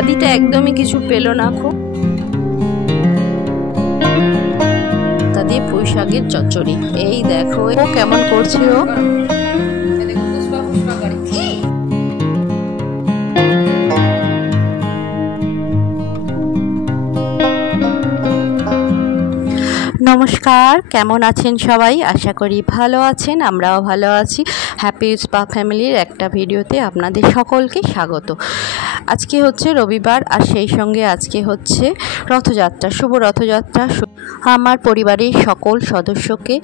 আদিটা একদমই কিছু পেল না। খুব তা দিয়ে পুঁই শাকের চচ্চড়ি। এই দেখো ও কেমন করছে ও। নমস্কার, কেমন আছেন সবাই? আশা করি ভালো আছেন, আমরাও ভালো আছি। হ্যাপি স্পা ফ্যামিলির একটা ভিডিওতে আপনাদের সকলকে স্বাগত। আজকে হচ্ছে রবিবার, আর সেই সঙ্গে আজকে হচ্ছে রথযাত্রা। শুভ রথযাত্রা। আমার পরিবারের সকল সদস্যকে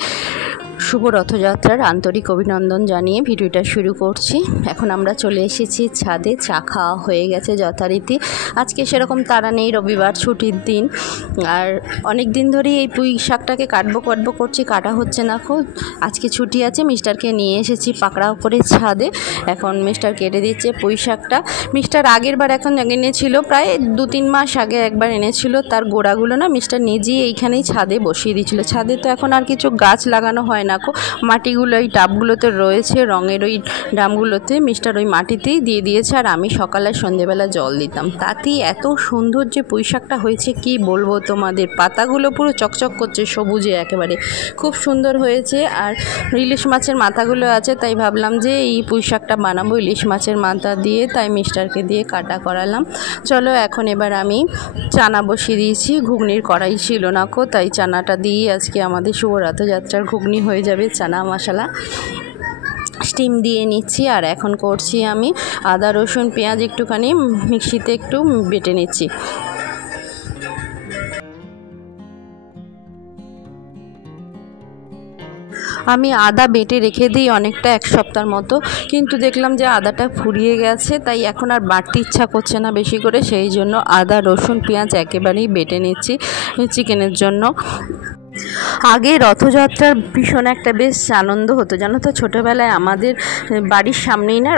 শুভ রথযাত্রার আন্তরিক অভিনন্দন জানিয়ে ভিডিওটা শুরু করছি। এখন আমরা চলে এসেছি ছাদে। চা খাওয়া হয়ে গেছে যথারীতি। আজকে সেরকম তাড়া নেই, রবিবার ছুটির দিন। আর অনেক দিন ধরেই এই পুঁই শাকটাকে কাটবো করছি, কাটা হচ্ছে না। খুব আজকে ছুটি আছে, মিস্টারকে নিয়ে এসেছি পাকড়াও করে ছাদে। এখন মিস্টার কেটে দিচ্ছে পুঁই শাকটা। মিস্টার আগের বার এখন এনেছিল, প্রায় 2-3 মাস আগে একবার এনেছিল। তার গোড়াগুলো না মিস্টার নিজেই এইখানেই ছাদে বসিয়ে দিয়েছিল। ছাদে তো এখন আর কিছু গাছ লাগানো হয় না, মাটিগুলো এই টাবগুলোতে রয়েছে, রঙের ওই ড্রামগুলোতে মিস্টার ওই মাটিতেই দিয়ে দিয়েছে। আর আমি সকালে সন্ধেবেলা জল দিতাম। তাতেই এত সুন্দর যে পুঁই শাকটা হয়েছে কি বলবো তোমাদের। পাতাগুলো পুরো চকচক করছে সবুজে একেবারে, খুব সুন্দর হয়েছে। আর ইলিশ মাছের মাথাগুলো আছে, তাই ভাবলাম যে এই পুঁই শাকটা বানাবো ইলিশ মাছের মাথা দিয়ে, তাই মিস্টারকে দিয়ে কাটা করালাম। চলো এখন এবার আমি চানা বসিয়ে দিয়েছি। ঘুগনির কড়াই ছিল না কো, তাই চানাটা দিয়ে আজকে আমাদের শুভ রথযাত্রার ঘুগনি হয়ে যাবে। চানা মশলা স্টিম দিয়ে নিচ্ছি। আর এখন করছি আমি আদা রসুন পেঁয়াজ একটুখানি মিক্সিতে একটু বেটে নিচ্ছি। আমি আদা বেটে রেখে দিই অনেকটা, 1 সপ্তাহের মতো, কিন্তু দেখলাম যে আদাটা ফুরিয়ে গেছে, তাই এখন আর বাড়তে ইচ্ছা করছে না বেশি করে। সেই জন্য আদা রসুন পেঁয়াজ একেবারেই বেটে নিচ্ছি চিকেনের জন্য। আগে রথযাত্রার ভীষণ একটা বেশ আনন্দ হতো জানো তো। ছোটোবেলায় আমাদের বাড়ির সামনেই না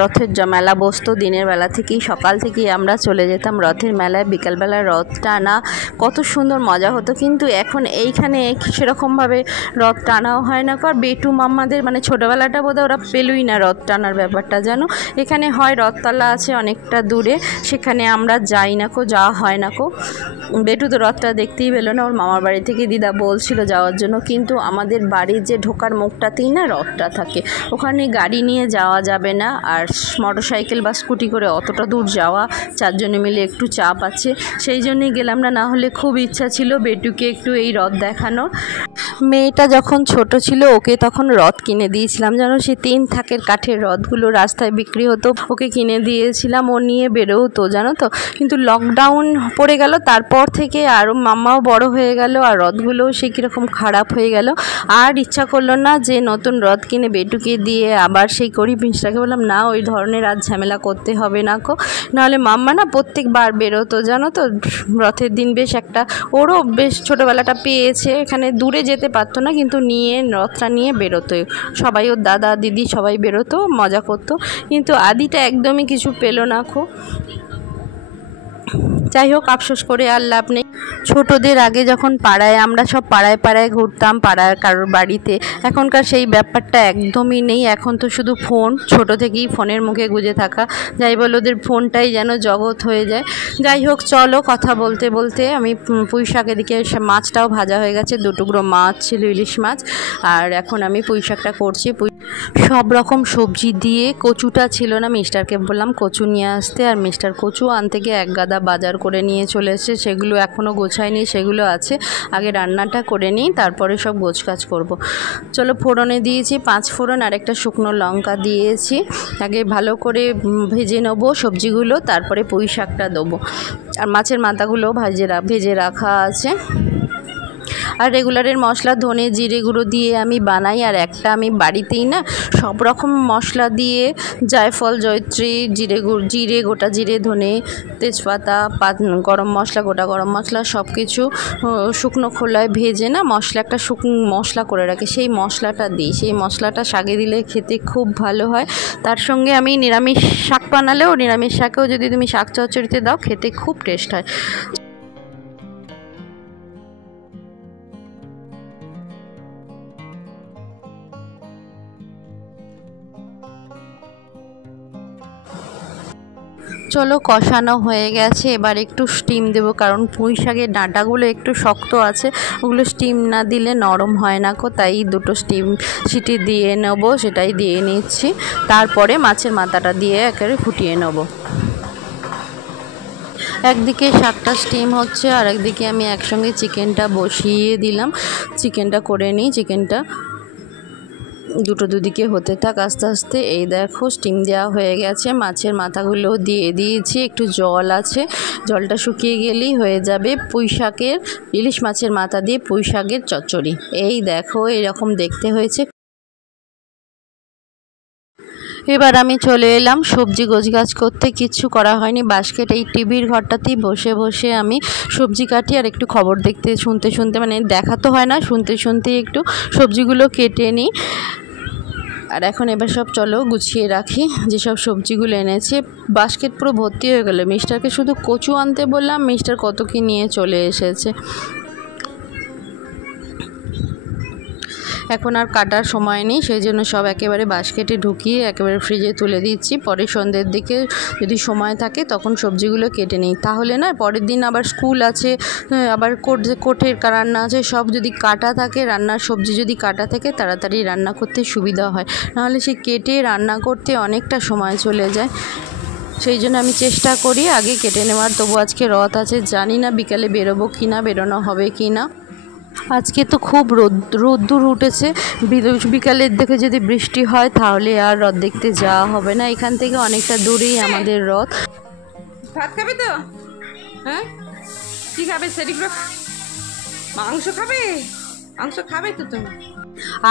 রথের মেলা বসতো। দিনের বেলা থেকেই, সকাল থেকেই আমরা চলে যেতাম রথের মেলায়। বিকালবেলা রথ টানা, কত সুন্দর মজা হতো। কিন্তু এখন এইখানে সেরকমভাবে রথ টানাও হয় না। আর বেটু মাম্মাদের মানে ছোটোবেলাটা বোধহয় ওরা পেলুই না রথ টানার ব্যাপারটা জানো। এখানে হয় রথতলা আছে অনেকটা দূরে, সেখানে আমরা যাই না কো, যাওয়া হয় না কো। বেটু তো রথটা দেখতেই পেলো না, ওর মামার বাড়ি থেকে দিদা বলছিল যাওয়ার জন্য, কিন্তু আমাদের বাড়ির যে ঢোকার মুখটাতেই না রথটা থাকে, ওখানে গাড়ি নিয়ে যাওয়া যাবে না। আর মোটরসাইকেল বা স্কুটি করে অতটা দূর যাওয়া 4 জনে মিলে একটু চাপ আছে, সেই জন্যই গেলাম না। না হলে খুব ইচ্ছা ছিল বেটুকে একটু এই রথ দেখানোর। মেয়েটা যখন ছোট ছিল ওকে তখন রথ কিনে দিয়েছিলাম জানো। সেই 3 থাকের কাঠের রথগুলো রাস্তায় বিক্রি হতো, ওকে কিনে দিয়েছিলাম, ও নিয়ে বেরোতো জানো তো। কিন্তু লকডাউন পড়ে গেল, তারপর থেকে আরও মাম্মাও বড় হয়ে গেল, আর রথগুলোও সে কীরকম খারাপ হয়ে গেল। আর ইচ্ছা করলো না যে নতুন রথ কিনে বেটুকে দিয়ে আবার সেই করি। মিস্টারকে বললাম না, ওই ধরনের আর ঝামেলা করতে হবে না কো, নাহলে মাম্মা না প্রত্যেকবার বেরোতো জানো তো রথের দিন। বেশ একটা ওরও বেশ ছোটোবেলাটা পেয়েছে, এখানে দূরে যেতে পারতো না, কিন্তু নিয়ে রথটা নিয়ে বেরোতো সবাই, ওর দাদা দিদি সবাই বেরোতো, মজা করতো। কিন্তু আদিটা একদমই কিছু পেলো না কো। যাই হোক, আফসোস করে আর লাভ নেই। ছোটদের আগে যখন পাড়ায় আমরা সব পাড়ায় ঘুরতাম, পাড়ার কারোর বাড়িতে, এখনকার সেই ব্যাপারটা একদমই নেই। এখন তো শুধু ফোন, ছোট থেকেই ফোনের মুখে গুজে থাকা। যাই বলো, ওদের ফোনটাই যেন জগৎ হয়ে যায়। যাই হোক, চলো কথা বলতে বলতে আমি পুঁই শাক, এদিকে মাছটাও ভাজা হয়ে গেছে, 2 টুকরো মাছ ছিল ইলিশ মাছ। আর এখন আমি পুঁই শাকটা করছি। সব রকম সবজি দিয়ে, কচুটা ছিল না, মিস্টারকে বললাম কচু নিয়ে আসতে, আর মিস্টার কচু আনতে গিয়ে 1 গাদা বাজার করে নিয়ে চলে এসেছে। সেগুলো এখনও গোছায়নি, সেগুলো আছে। আগে রান্নাটা করে নিই, তারপরে সব গোছকাজ করব। চলো, ফোড়নে দিয়েছি 5 ফোড়ন আর একটা শুকনো লঙ্কা দিয়েছি। আগে ভালো করে ভেজে নেবো সবজিগুলো, তারপরে পুঁই শাকটা দেবো। আর মাছের মাথাগুলো ভেজে রাখা আছে। আর রেগুলারের মশলা ধনে জিরে গুঁড়ো দিয়ে আমি বানাই। আর একটা আমি বাড়িতেই না সব রকম মশলা দিয়ে, জায়ফল জয়ত্রী, জিরে, গোটা জিরে, ধনে, তেজপাতা, গরম মশলা, গোটা গরম মশলা সব কিছু শুকনো খোলায় ভেজে না একটা শুকনো মশলা করে রাখি, সেই মশলাটা দিই। সেই মশলাটা শাকে দিলে খেতে খুব ভালো হয়। তার সঙ্গে আমি নিরামিষ শাক বানালেও, নিরামিষ শাকেও যদি তুমি শাক চচ্চড়িতে দাও, খেতে খুব টেস্ট হয়। চলো কষানো হয়ে গেছে, এবার একটু স্টিম দেবো, কারণ পুঁই শাকের ডাঁটাগুলো একটু শক্ত আছে, ওগুলো স্টিম না দিলে নরম হয় না কো, তাই দুটো স্টিম সিটি দিয়ে নেবো, সেটাই দিয়ে নিচ্ছি। তারপরে মাছের মাথাটা দিয়ে একেবারে ফুটিয়ে নেবো। একদিকে শাকটা স্টিম হচ্ছে আর একদিকে আমি একসঙ্গে চিকেনটা বসিয়ে দিলাম। চিকেনটা করে নিই, চিকেনটা দুটো দুদিকে হতে থাক আস্তে আস্তে। এই দেখো স্টিম দেওয়া হয়ে গেছে, মাছের মাথাগুলো দিয়ে দিয়েছি, একটু জল আছে, জলটা শুকিয়ে গেলেই হয়ে যাবে পুঁই শাকের, ইলিশ মাছের মাথা দিয়ে পুঁই শাকের চচ্চড়ি। এই দেখো এরকম দেখতে হয়েছে। এবার আমি চলে এলাম সবজি গোছগাছ করতে, কিচ্ছু করা হয়নি, বাস্কেট এই টিভির ঘরটাতেই বসে বসে আমি সবজি কাটি আর একটু খবর দেখতে শুনতে শুনতে, মানে দেখা তো হয় না, শুনতে শুনতেই একটু সবজিগুলো কেটে নিই। আর এখন এবার সব চলো গুছিয়ে রাখি, যেসব সবজিগুলো এনেছে। বাস্কেট পুরো ভর্তি হয়ে গেল, মিস্টারকে শুধু কচু আনতে বললাম, মিস্টার কত কি নিয়ে চলে এসেছে। এখন আর কাটার সময় নেই, সেই জন্য সব একেবারে বাস্কেটে ঢুকিয়ে একেবারে ফ্রিজে তুলে দিচ্ছি। পরে সন্ধ্যের দিকে যদি সময় থাকে তখন সবজিগুলো কেটে নিই, তাহলে না পরের দিন আবার স্কুল আছে, আবার কোটের রান্না আছে, সব যদি কাটা থাকে, রান্নার সবজি যদি কাটা থাকে তাড়াতাড়ি রান্না করতে সুবিধা হয়, নাহলে সে কেটে রান্না করতে অনেকটা সময় চলে যায়। সেই জন্য আমি চেষ্টা করি আগে কেটে নেওয়ার। তবু আজকে রথ আছে, জানি না বিকালে বেরোবো কি না, বেরোনো হবে কি না। আজকে তো খুব রোদ্দুর উঠেছে, বিকালের দিকে যদি বৃষ্টি হয় তাহলে আর রথ দেখতে যাওয়া হবে না। এখান থেকে অনেকটা দূরেই আমাদের রথ। ভাত খাবে তো? হ্যাঁ, কি খাবে? সেদিকে মাংস খাবে? মাংস খাবে তো তুমি?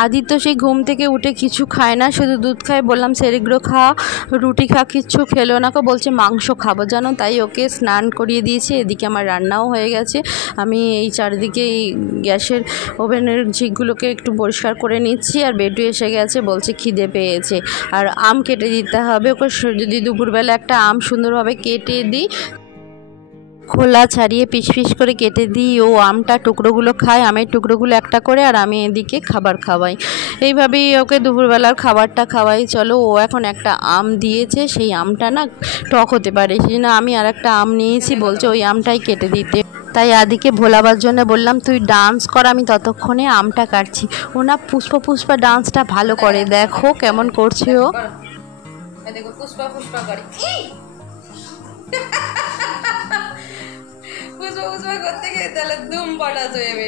আদিত্য সেই ঘুম থেকে উঠে কিছু খায় না, শুধু দুধ খায়। বললাম সেরিগ্রো খা, রুটি খা, কিচ্ছু খেলো না, বলছে মাংস খাবো জানো, তাই ওকে স্নান করিয়ে দিয়েছি। এদিকে আমার রান্নাও হয়ে গেছে, আমি এই চারিদিকে এই গ্যাসের ওভেনের ঝিকগুলোকে একটু পরিষ্কার করে নিচ্ছি। আর বেটু এসে গেছে, বলছে খিদে পেয়েছে, আর আম কেটে দিতে হবে ওকে। যদি দুপুরবেলা একটা আম সুন্দরভাবে কেটে দিই, খোলা ছাড়িয়ে পিস পিস করে কেটে দিই, ও আমটা টুকরোগুলো খায়, আমের টুকরোগুলো একটা করে, আর আমি এদিকে খাবার খাওয়াই। এইভাবেই ওকে দুপুরবেলার খাবারটা খাওয়াই। চলো, ও এখন একটা আম দিয়েছে, সেই আমটা না টক হতে পারে, সেই জন্য আমি আর একটা আম নিয়েছি, বলছে ওই আমটাই কেটে দিতে। তাই আদিকে ভোলাবার জন্য বললাম তুই ডান্স কর, আমি ততক্ষণে আমটা কাটছি। ও না পুষ্পা ডান্সটা ভালো করে, দেখো কেমন করছে ও। দেখো পুষ্পা করে পুষ্পা করতে গিয়ে তাহলে ধুম পড়া যাবে।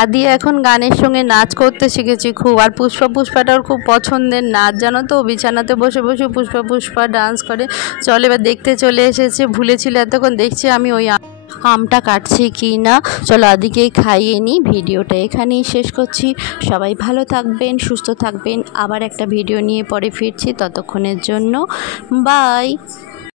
আদি এখন গানের সঙ্গে নাচ করতে শিখেছি খুব, আর পুষ্পাটার খুব পছন্দের নাচ, জানো তো, বিছানাতে বসে বসে পুষ্পা ডান্স করে। চল এবার দেখতে চলে এসেছে, ভুলেছিল এতক্ষণ, দেখছি আমি ওই আমটা কাটছি কি না। চলো আদিকে খাইয়ে নিই। ভিডিওটা এখানেই শেষ করছি। সবাই ভালো থাকবেন, সুস্থ থাকবেন। আবার একটা ভিডিও নিয়ে পরে ফিরছি, ততক্ষণের জন্য বাই।